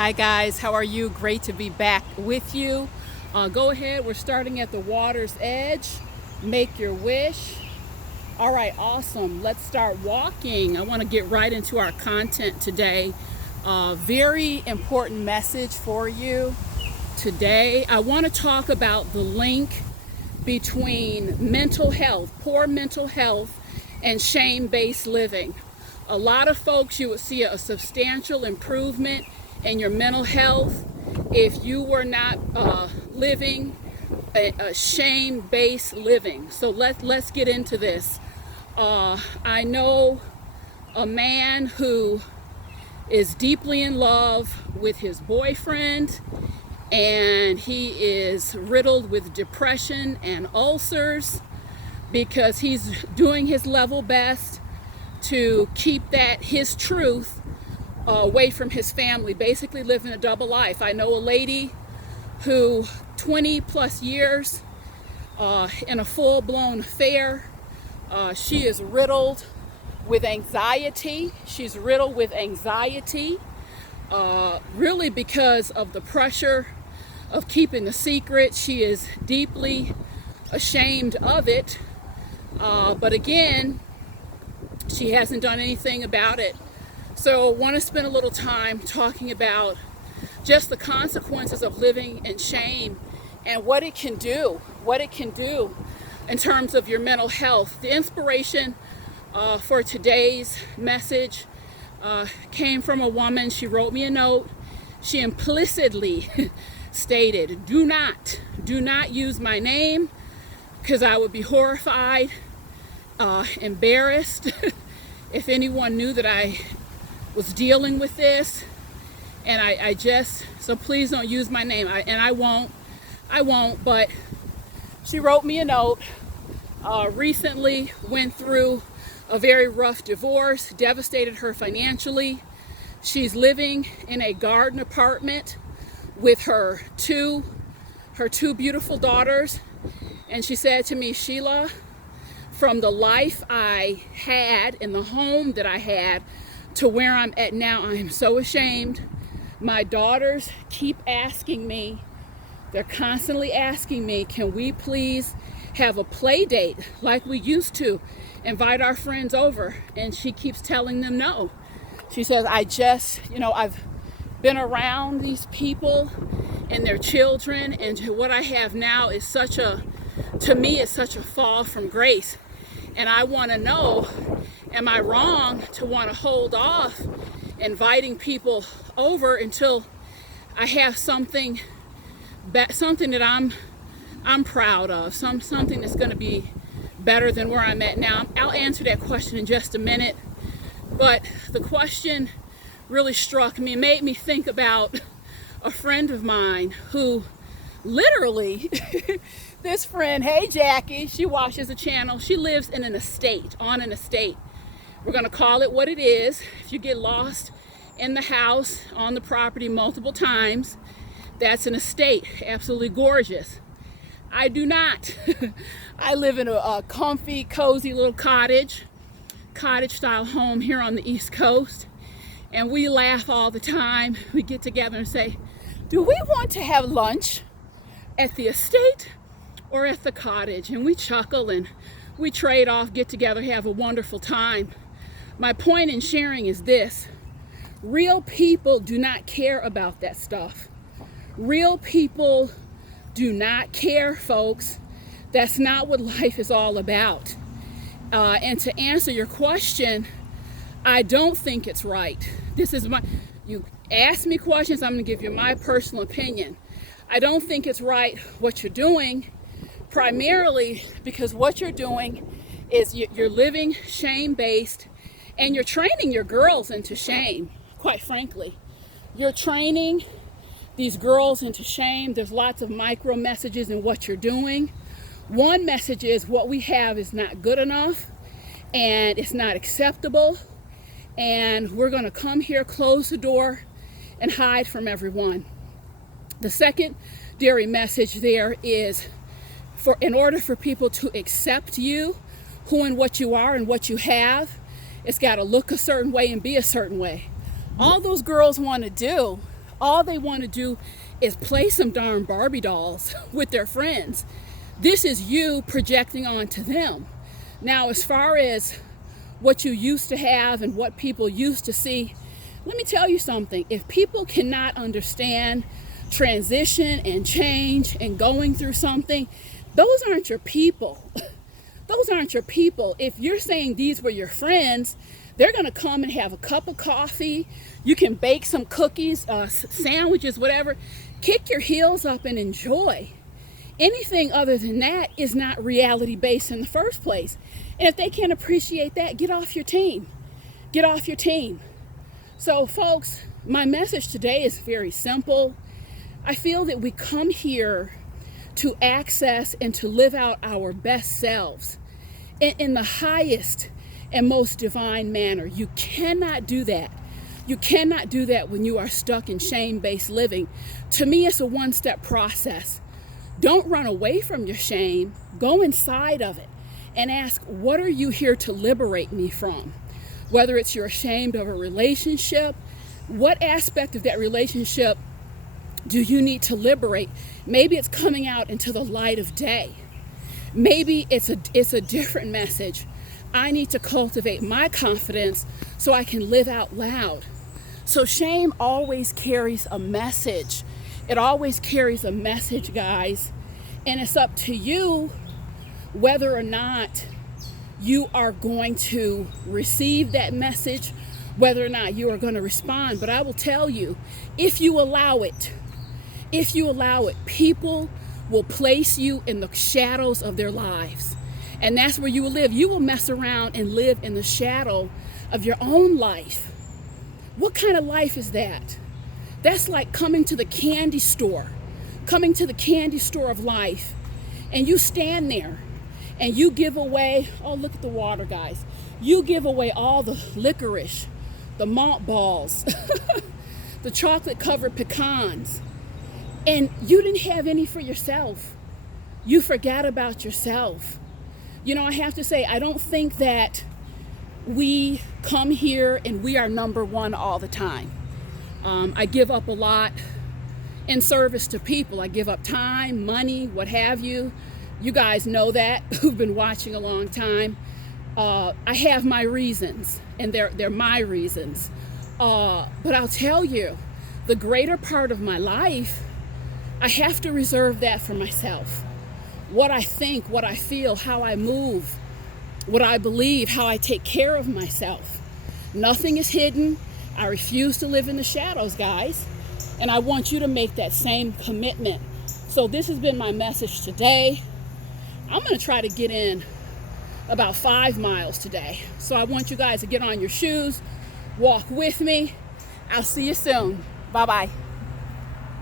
Hi guys, how are you? Great to be back with you. Go ahead, we're starting at the water's edge. Make your wish. All right, awesome. Let's start walking. I want to get right into our content today. Very important message for you today. I want to talk about the link between mental health, poor mental health, and shame-based living. A lot of folks, you would see a substantial improvement in your mental health if you were not living a shame-based living. So let's get into this. I know a man who is deeply in love with his boyfriend, and he is riddled with depression and ulcers because he's doing his level best to keep his truth away from his family, basically living a double life. I know a lady who 20 plus years in a full-blown affair. She is riddled with anxiety. She's riddled with anxiety really because of the pressure of keeping the secret. She is deeply ashamed of it, but again, she hasn't done anything about it. So I want to spend a little time talking about just the consequences of living in shame and what it can do in terms of your mental health. The inspiration for today's message came from a woman. She wrote me a note. She implicitly stated, do not use my name because I would be horrified, embarrassed if anyone knew that I was dealing with this. And I just, so please don't use my name. I won't, but she wrote me a note. Recently went through a very rough divorce, devastated her financially. She's living in a garden apartment with her two beautiful daughters. And she said to me, Sheila, from the life I had in the home that I had to where I'm at now, I am so ashamed. My daughters keep asking me, they're constantly asking me, can we please have a play date like we used to, invite our friends over? And she keeps telling them no. She says, I've been around these people and their children, and what I have now is to me, it's such a fall from grace. And I want to know, am I wrong to want to hold off inviting people over until I have something that I'm proud of, something that's going to be better than where I'm at now? I'll answer that question in just a minute, but the question really struck me, made me think about a friend of mine who literally this friend, hey Jackie, she watches the channel. She lives in on an estate. We're gonna call it what it is. If you get lost in the house, on the property multiple times, that's an estate. Absolutely gorgeous. I do not. I live in a comfy, cozy little cottage style home here on the East Coast. And we laugh all the time. We get together and say, do we want to have lunch at the estate or at the cottage? And we chuckle and we trade off, get together, have a wonderful time. My point in sharing is this: real people do not care about that stuff. Real people do not care, folks. That's not what life is all about. And to answer your question, I don't think it's right. You ask me questions, I'm gonna give you my personal opinion. I don't think it's right what you're doing, primarily because what you're doing is you're living shame-based, and you're training your girls into shame, quite frankly. You're training these girls into shame. There's lots of micro messages in what you're doing. One message is what we have is not good enough, and it's not acceptable, and we're gonna come here, close the door, and hide from everyone. The secondary message there is, in order for people to accept you, who and what you are and what you have, it's got to look a certain way and be a certain way. All those girls want to do All they want to do is play some darn Barbie dolls with their friends. This is you projecting onto them. Now, as far as what you used to have and what people used to see, let me tell you something. If people cannot understand transition and change and going through something, those aren't your people. Those aren't your people. If you're saying these were your friends, they're going to come and have a cup of coffee. You can bake some cookies, sandwiches, whatever. Kick your heels up and enjoy. Anything other than that is not reality based in the first place. And if they can't appreciate that, get off your team. Get off your team. So folks, my message today is very simple. I feel that we come here to access and to live out our best selves in the highest and most divine manner. You cannot do that. You cannot do that when you are stuck in shame-based living. To me, it's a one-step process. Don't run away from your shame. Go inside of it and ask, what are you here to liberate me from? Whether it's you're ashamed of a relationship, what aspect of that relationship do you need to liberate? Maybe it's coming out into the light of day. Maybe it's a different message. I need to cultivate my confidence so I can live out loud. So shame always carries a message. It always carries a message, guys. And it's up to you whether or not you are going to receive that message, whether or not you are going to respond. But I will tell you, if you allow it, people will place you in the shadows of their lives. And that's where you will live. You will mess around and live in the shadow of your own life. What kind of life is that? That's like coming to the candy store of life, and you stand there and you give away, oh, look at the water, guys. You give away all the licorice, the malt balls, the chocolate covered pecans, and you didn't have any for yourself. You forgot about yourself. You know, I have to say, I don't think that we come here and we are number one all the time. I give up a lot in service to people. I give up time, money, what have you. You guys know that, who've been watching a long time. I have my reasons, and they're my reasons. But I'll tell you, the greater part of my life, I have to reserve that for myself. What I think, what I feel, how I move, what I believe, how I take care of myself. Nothing is hidden. I refuse to live in the shadows, guys. And I want you to make that same commitment. So this has been my message today. I'm going to try to get in about 5 miles today. So I want you guys to get on your shoes, walk with me. I'll see you soon. Bye-bye.